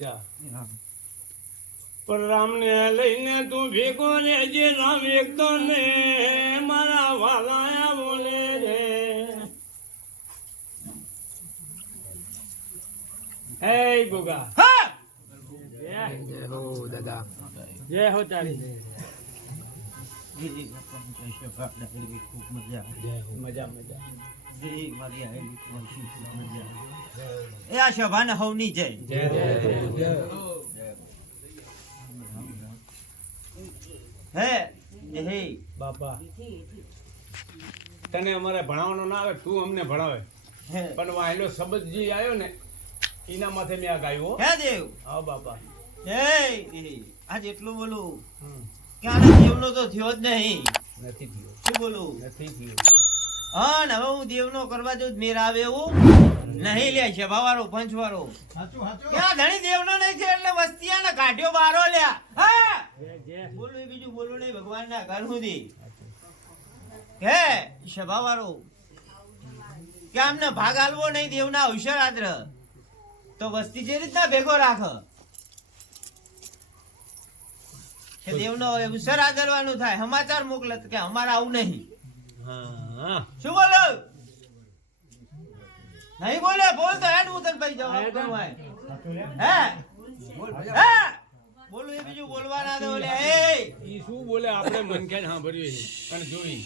જા પણ રામને લઈને તું ભેગો રેજે રામ એકતો ને મારા વાલાયા બોલે રે. હે ગોગા. જય જય હો દાદા. જય હો તારી. ખૂબ મજા મજા મજા. એ આ સભાને હવની જય. હે હે. બાપા. તને અમારે ભણાવવાનો ના આવે તું અમને ભણાવે. હે. પણ વાહેલો શબ્દ જે આવ્યો ને એના માથે મેં આ ગાયું હે. દેવ. હા બાપા. હે આજ એટલું બોલું. હમ. કે આને દેવનો તો થયો જ નહીં. નથી થયો. શું બોલું? નથી થયું. હા હવે હું દેવનો કરવા જો મેર આવે એવું? નહીં લે છે ભાવારો પંચવારો ક્યાં ધણી દેવનો નહીં છે એટલે વસ્તીયાને કાઢ્યો બારો લ્યા હા? બોલું બીજું બોલું નહીં ભગવાન ના ઘર સુધી. હે સભાવારો કે આમને ભાગ આલવો નહીં દેવના અવસર આદ્ર તો વસ્તી જે રીતના ભેગો રાખ. કે દેવનો અવસર આદરવાનું થાય સમાચાર મોકલત કે અમારે આવું નહીં. શું બોલો? નહીં બોલે બોલ તો હેડ હું તને પૈ કરું હે? હે? બોલું એ બીજું બોલવા ના દો લે એ. ઈ શું બોલે? આપણે મન કે સાંભળ્યું છે. પણ જોઈ.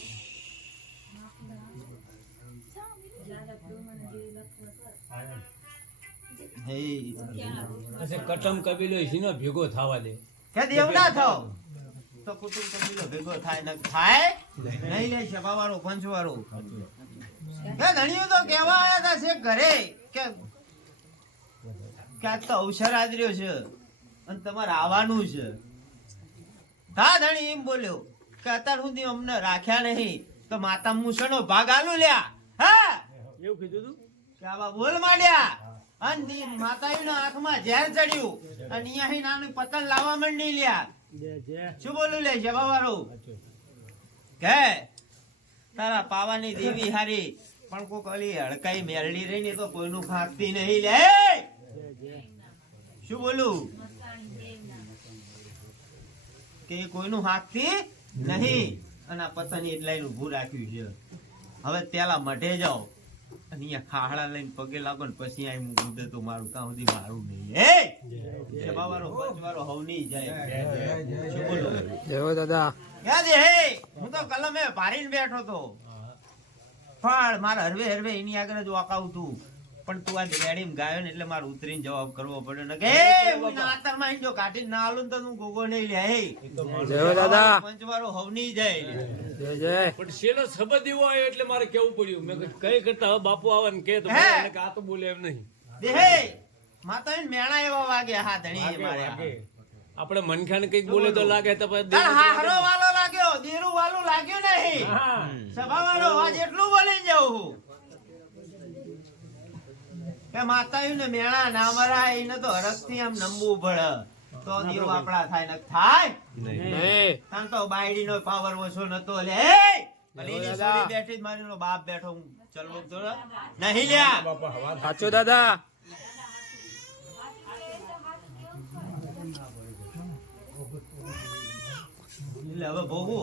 કટમ કબીલો ભેગો થવા દે. કે દેવ ના થાવ? તો કુટુંબ કબીલો ભેગો થાય ન થાય? નહીં લે સભાવાળો પંચવાળો. કે ધણીઓ તો કહેવા આયા હતા છે ઘરે કે કે તો અવસર આદર્યો છે અને તમારે આવવાનું છે. હા ધણી એમ બોલ્યો કે અત્યાર સુધી અમને રાખ્યા નહીં તો માતા મુસણો ભાગ આલુ લ્યા. હા? એવું કીધું તું? કે આવા બોલ માંડ્યા. અને દી માતાજીના આંખમાં ઝેર ચડ્યું. અને અહીંયાથી નાનું પતંગ લાવવા માંડી લ્યા. શું બોલું લે જવાવાળો કે તારા પાવાની દેવી હારી પણ કોક અલી હડકાઈ મેરડી રહી ને તો કોઈનું ફાકતી નહીં લે. શું બોલું? કે કોઈનું હાકતી નહીં. અને આ પતંગ એટલાય ઊભું રાખ્યું છે. હવે પેલા મઢે જાઓ. અને અહીંયા ખાહડા લઈને પગે લાગો ને પછી અહીં હું ગુદે તો મારું ત્યાં સુધી મારું નહીં. એ જાય જય દાદા. હે હે હું તો કલમે ભારીને બેઠો તો. પણ મારે હરવે હરવે એની આગળ જ વાકાવું તું પણ તું રેડીમાં ગાયો ને એટલે મારે ઉતરીને જવાબ કરવો પડ્યો. ને કે હું ના માં જો કાઢી ના આલું ને તો હું ગોગો નહીં લે હે. જય દાદા. પંચવારો હવની જાય. જય જય. પણ શેલો શબ્દ એવો આવ્યો એટલે મારે કેવું પડ્યું? મેં કઈ કરતા બાપુ આવે ને કે તો આ તો બોલે એમ નહીં. દે હે. માતા મેણા એવા વાગે હા ધણી મારે. આપણે મનખાને કંઈક બોલે તો લાગે તો હારો વાલો લાગ્યો દેરુ વાલો લાગ્યો નહીં. સભા વાળો આજ એટલું બોલી જાઉં કે માતાયું ને મેણા ના મરાય એને તો હરખથી આમ નમવું પડે તો દીવ આપડા થાય ને થાય. નહીં. તાન તો બાયડી નો પાવર ઓછો નતો લે. બેઠી જ મારી નો બાપ બેઠો હું ચલવો તો નહીં લ્યા. સાચો દાદા. એટલે હવે ભોગવો.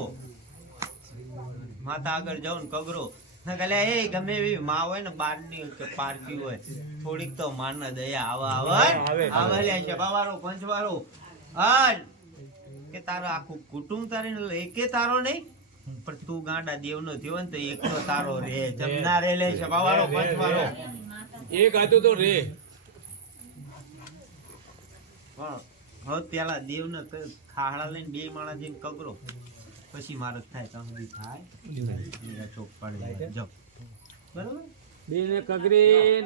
માતા આગળ જાઉં ને કગરો. એ ગમે એવી માં હોય ને બારની પારકી હોય થોડીક તો માન દયા આવે આવે આવે. આવે લે છે બાવારો પંચવારો હાલ. કે તારો આખું કુટુંબ તારે એકે તારો નહીં પણ તું ગાંડા દેવ નો થયો ને તો એક તો તારો રે. જમના રે લે છે બાવારો પંચવારો એક હતો તો રે. પણ હવે પેલા દેવ ને ખાહડા લઈને બે માણસ જઈને કગરો. પછી મારો થાય સુધી થાય. ચોક પડે. જાઓ બરોબર? બેને કગરીન.